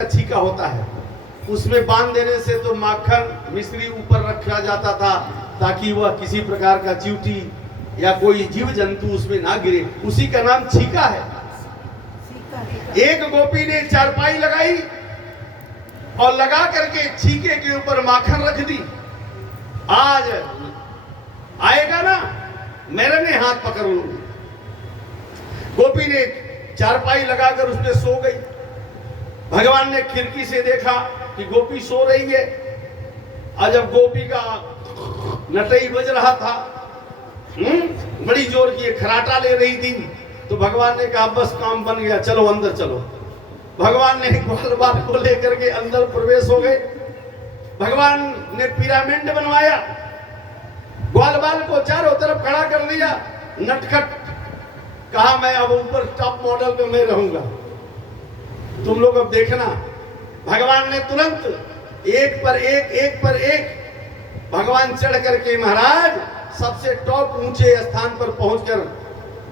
छीका होता है, उसमें बांध देने से तो माखन मिश्री ऊपर रखा जाता था ताकि वह किसी प्रकार का चींटी या कोई जीव जंतु उसमें ना गिरे। उसी का नाम छीका है। एक गोपी ने चारपाई लगाई और लगा करके छीके के ऊपर माखन रख दी। आज आएगा ना, मैंने हाथ पकड़ लूंगी। गोपी ने चारपाई लगाकर उसमें सो गई। भगवान ने खिड़की से देखा कि गोपी सो रही है। आज जब गोपी का नटई बज रहा था, बड़ी जोर की खराटा ले रही थी, तो भगवान ने कहा बस काम बन गया, चलो अंदर चलो। भगवान ने ग्वाल बाल को लेकर के अंदर प्रवेश हो गए। भगवान ने पिरामिड बनवाया, ग्वाल बाल को चारों तरफ खड़ा कर दिया। नटखट कहा मैं अब ऊपर टॉप मॉडल पे मैं रहूंगा। तुम लोग अब देखना, भगवान ने तुरंत एक पर एक भगवान चढ़ करके महाराज सबसे टॉप ऊंचे स्थान पर पहुंचकर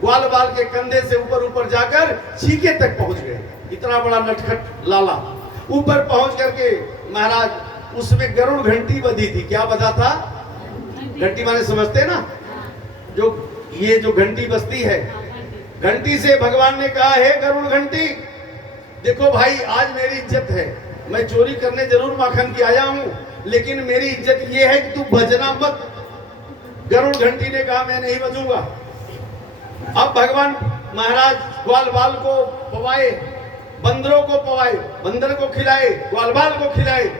ग्वाल बाल के कंधे से ऊपर जाकर छीके तक पहुंच गए। इतना बड़ा नटखट लाला ऊपर पहुंच करके महाराज उसमें गरुड़ घंटी बधी थी। क्या बधा था? घंटी माने समझते ना, जो ये जो घंटी बजती है, घंटी से भगवान ने कहा है गरुड़ घंटी देखो भाई, आज मेरी इज्जत है, मैं चोरी करने जरूर माखन की आया हूं, लेकिन मेरी इज्जत ये है कि तू भजना मत। गरुड़ घंटी ने कहा मैं नहीं बजूंगा। अब भगवान महाराज ग्वाल बाल को पवाए, बंदरों को पवाए, बंदर को खिलाए, ग्वाल बाल को खिलाए,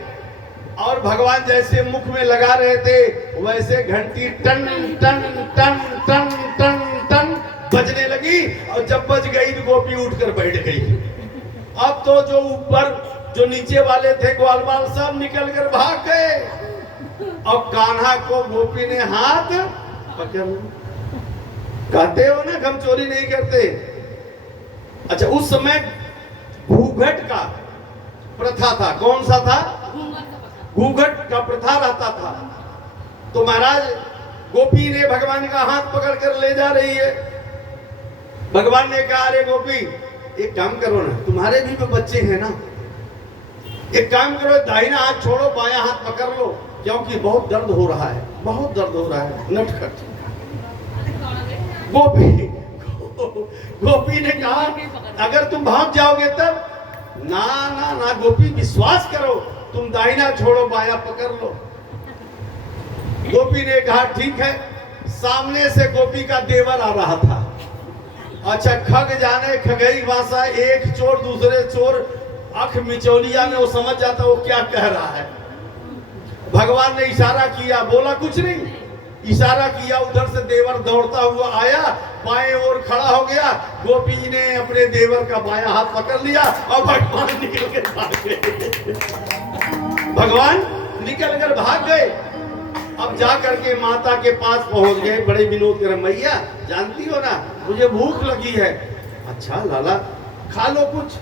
और भगवान जैसे मुख में लगा रहे थे वैसे घंटी टन टन टन टन टन टन बजने लगी। और जब बज गई तो गोपी उठकर बैठ गई। अब तो जो ऊपर जो नीचे वाले थे ग्वाल बाल सब निकल कर भाग गए। और कान्हा को गोपी ने हाथ पकड़ लिया। कहते हो ना हम चोरी नहीं करते। अच्छा, उस समय घूंघट का प्रथा था। कौन सा था? घूंघट का प्रथा रहता था। तो महाराज गोपी ने भगवान का हाथ पकड़ कर ले जा रही है। भगवान ने कहा अरे गोपी एक काम करो ना, तुम्हारे भी तो बच्चे हैं ना, एक काम करो दाहिना हाथ छोड़ो, बायां हाथ पकड़ लो, क्योंकि बहुत दर्द हो रहा है, बहुत दर्द हो रहा है। नटखट गोपी ने कहा अगर तुम भाग जाओगे तब। ना ना ना गोपी विश्वास करो, तुम दाहिना छोड़ो बायां पकड़ लो। गोपी ने कहा ठीक है। सामने से गोपी का देवर आ रहा था। अच्छा, खग जाने खगई भाषा, एक चोर दूसरे चोर अख मिचौलिया में वो समझ जाता वो क्या कह रहा है। भगवान ने इशारा किया, बोला कुछ नहीं, इशारा किया, उधर से देवर दौड़ता हुआ आया, बाएं ओर खड़ा हो गया। गोपी ने अपने देवर का बायां हाथ पकड़ लिया और भगवान निकल कर भाग गए। भगवान निकल कर भाग गए। अब जा करके माता के पास पहुंच गए। बड़े विनोद कर, मैया जानती हो ना मुझे भूख लगी है। अच्छा लाला खा लो कुछ।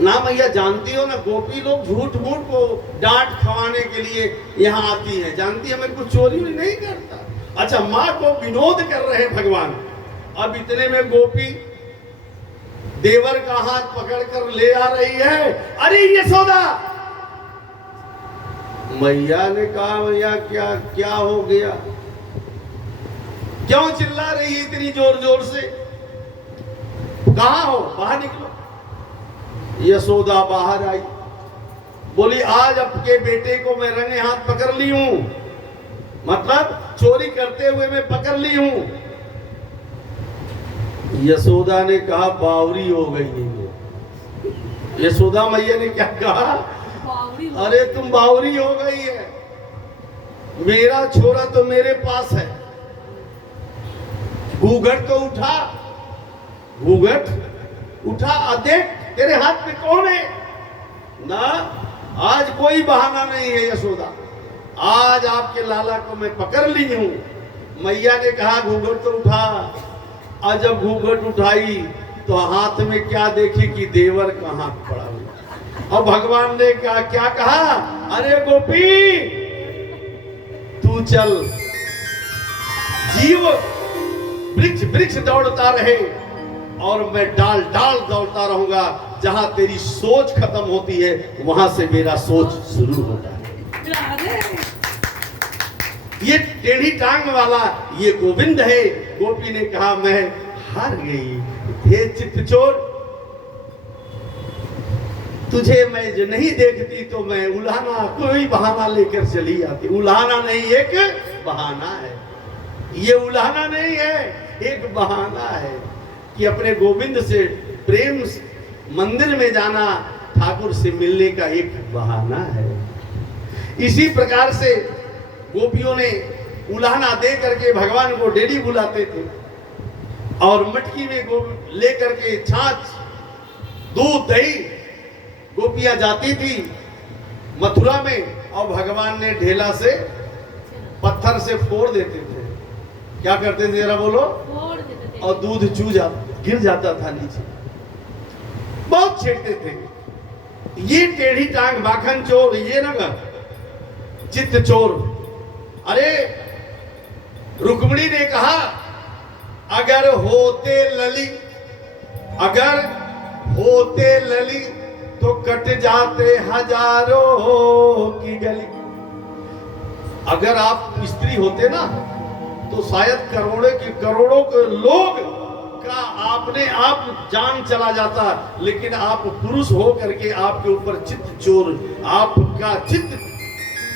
ना मैया जानती हो ना गोपी लोग झूठ मूठ को डांट खवाने के लिए यहाँ आती है, जानती है मैं कुछ चोरी भी नहीं करता। अच्छा, माँ को विनोद कर रहे भगवान। अब इतने में गोपी देवर का हाथ पकड़ कर ले आ रही है। अरे यशोदा! मैया ने कहा मैया क्या क्या हो गया, क्यों चिल्ला रही है इतनी जोर जोर से? कहां हो? बाहर निकलो। यशोदा बाहर आई, बोली आज आपके बेटे को मैं रंगे हाथ पकड़ ली हूं, मतलब चोरी करते हुए मैं पकड़ ली हूं। यशोदा ने कहा बावरी हो गई है। यशोदा मैया ने क्या कहा? अरे तुम बावरी हो गई है, मेरा छोरा तो मेरे पास है। घूंघट तो उठा, घूंघट उठा, देख तेरे हाथ में कौन है ना। आज कोई बहाना नहीं है यशोदा, आज आपके लाला को मैं पकड़ ली हूं। मैया ने कहा घूंघट तो उठा। और जब घूंघट उठाई तो हाथ में क्या देखी कि देवर का हाथ पड़ा हुआ। और भगवान ने क्या कहा? अरे गोपी तू चल, जीव वृक्ष वृक्ष दौड़ता रहे और मैं डाल डाल दौड़ता रहूंगा। जहां तेरी सोच खत्म होती है वहां से मेरा सोच शुरू होता है। ये टेढ़ी टांग वाला ये गोविंद है। गोपी ने कहा मैं हार गई, हे चित्तचोर, तुझे मैं जो नहीं देखती तो मैं उल्हाना कोई बहाना लेकर चली आती। उल्हाना नहीं, एक बहाना है। ये उल्हाना नहीं है, एक बहाना है कि अपने गोविंद से प्रेम मंदिर में जाना ठाकुर से मिलने का एक बहाना है। इसी प्रकार से गोपियों ने उल्हाना दे करके भगवान को डेली बुलाते थे और मटकी में लेकर के छाछ, दूध, दही गोपियां जाती थी मथुरा में और भगवान ने ढेला से पत्थर से फोड़ देते थे। क्या करते थे जरा बोलो? फोड़ देते थे और दूध गिर जाता था नीचे। बहुत छेड़ते थे। ये टेढ़ी टांग माखन चोर, ये ना चित्त चोर। अरे रुक्मिणी ने कहा अगर होते लली तो कट जाते हजारों की गली। अगर आप स्त्री होते ना तो शायद करोड़ों के लोग का आपने आप जान चला जाता, लेकिन आप पुरुष हो करके आपके ऊपर चित्त चोर, आपका चित्त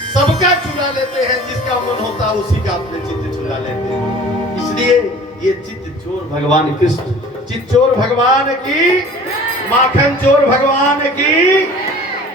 सबका चुरा लेते हैं। जिसका मन होता है उसी का अपने चित्त चुरा लेते हैं। इसलिए ये चित्त चोर भगवान कृष्ण, चित्त चोर भगवान की, माखन चोर भगवान की।